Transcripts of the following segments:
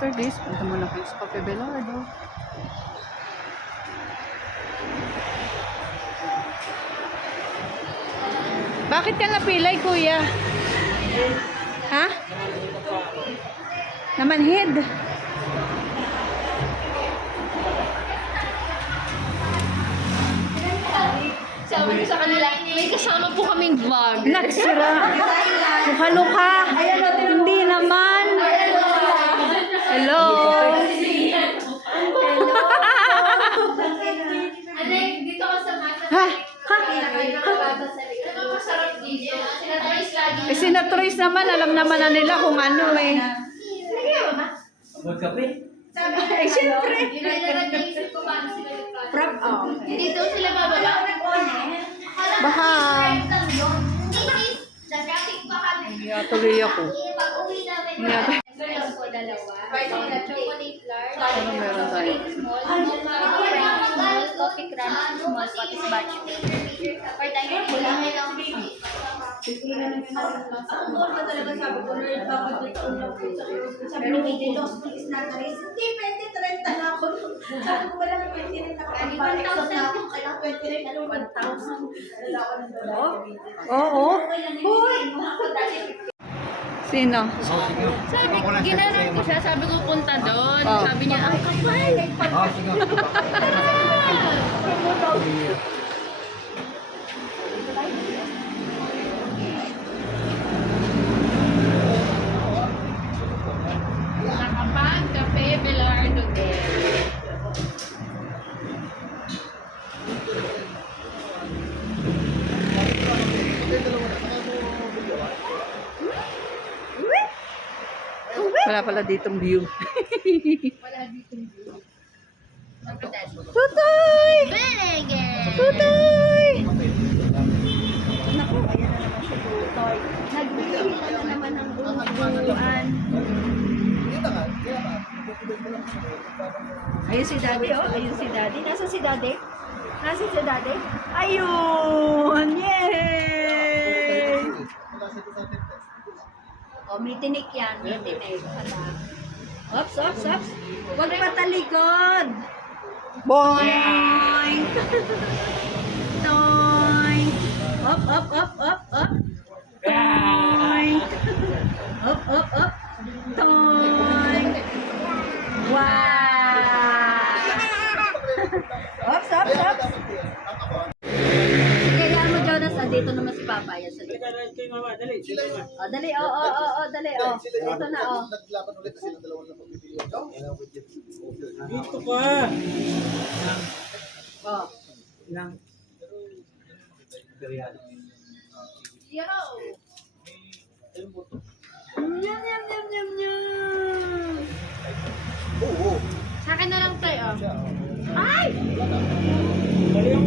after this, punta muna kayo sa Cafe Belardo. Bakit ka napilay, kuya? Ha? Namanhid. Sabi ko sa kanila, may kasama po kaming vlog. Nagsira. Mukha-lukha. Hindi naman. Hello. Dito ka sa mata. Ha? Masarap dito. Sinataris lagi. Eh, sinatrace naman. Alam naman na nila kung ano eh. Magkape? Eh, siyempre. Yun ay naisip ko paano sila nagpapalala. Prop out. Hindi daw sila bababa. Baha. Nag-traffic pa kami. Tuloy ako. Pag-uwi namin. Hindi. Meron po dalawa. Chocolate large. Ano meron tayo? Small coffee crunch, small patis batch. Or tayo lang. Sabi ni Midi, lost is not a race. Hindi, 20-30 na ako. Sabi ko wala na 20 na nakapagpalik sa ako. Kaya 20 na 1,000. Wala ako ng dollar. Oo. Sino? Sabi, ginanap ko siya, sabi ko punta doon. Oh. Sabi niya, ang kapal. Nakapag Cafe Belardo din. Wala pala ditong view. Wala dito. Tutoy! Vinegar! Tutoy! Naku, ayan na naman si Tutoy. Nagbihila na naman ng buwan. Ayun si Daddy, oh. Ayun si Daddy. Nasaan si Daddy? Nasaan si Daddy? Ayun! Yay! Oh, may tinik yan. May tinik. Ops, ops, ops. Huwag patalikod. Boing! Toink. Up, up, up, up, up. Toink. Up, up, up. Toink. Wow! Ops, ops, ops. Sige, yan mo, Jonas. Dito naman si Papa. Yan sa dito. O, dali. Dali. Ito na, o. Naglaban ulit na silang dalawa na pagpipiliwan. Dito ka! O. Yo! Yum, yum, yum, yum, yum. Oo. Sa akin na lang tayo. Ay! Sila nagtitira ko.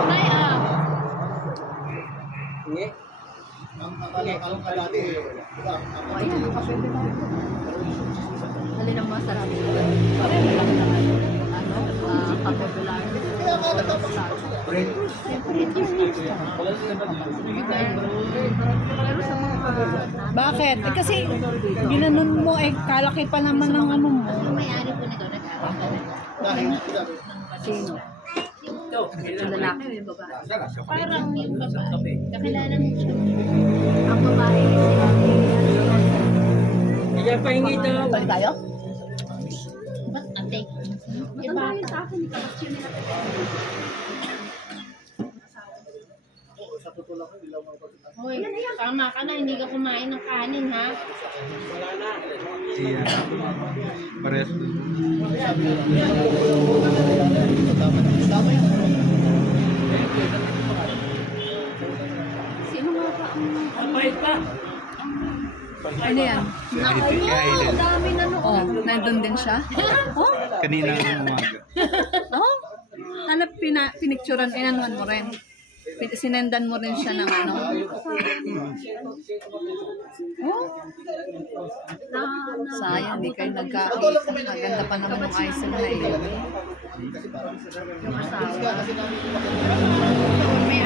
Tay, Ang kalati eh. Diba? O, ayan. Kapwede na. Dali ng masarap. Ano? Kape Belardo. Kaya nga nagpapasok sila. Bakit? Eh kasi ginanon mo eh kalaki pa naman ng ano mo. may-ari po nito nag-aaral. Dahil sila. Sino? Ang lalaki, may babae. Parang yung babae. Kakilala mo siya. Ang babae si Kaya pahingi daw. Tayo tayo? Ba't ate? Yung bata. Sa akin, ikamatyo nila. Sa totoo lang, hindi lang mga pagkakas. Hoy, tama ka na, hindi ka kumain ng kanin, ha? Iya. Parehas dun. Sino nga ba ang... Ang bait pa! Ano yan? Ang dami na noon. Oh, nandun din siya? Oh? Kanina ng umaga. Oh? Ano pinicturan, inanuhan mo rin? Sinendan mo rin siya ng ano? Oh? Sayang, di kayo nagkakita. Maganda pa naman yung eyes na eh. Yung asawa. May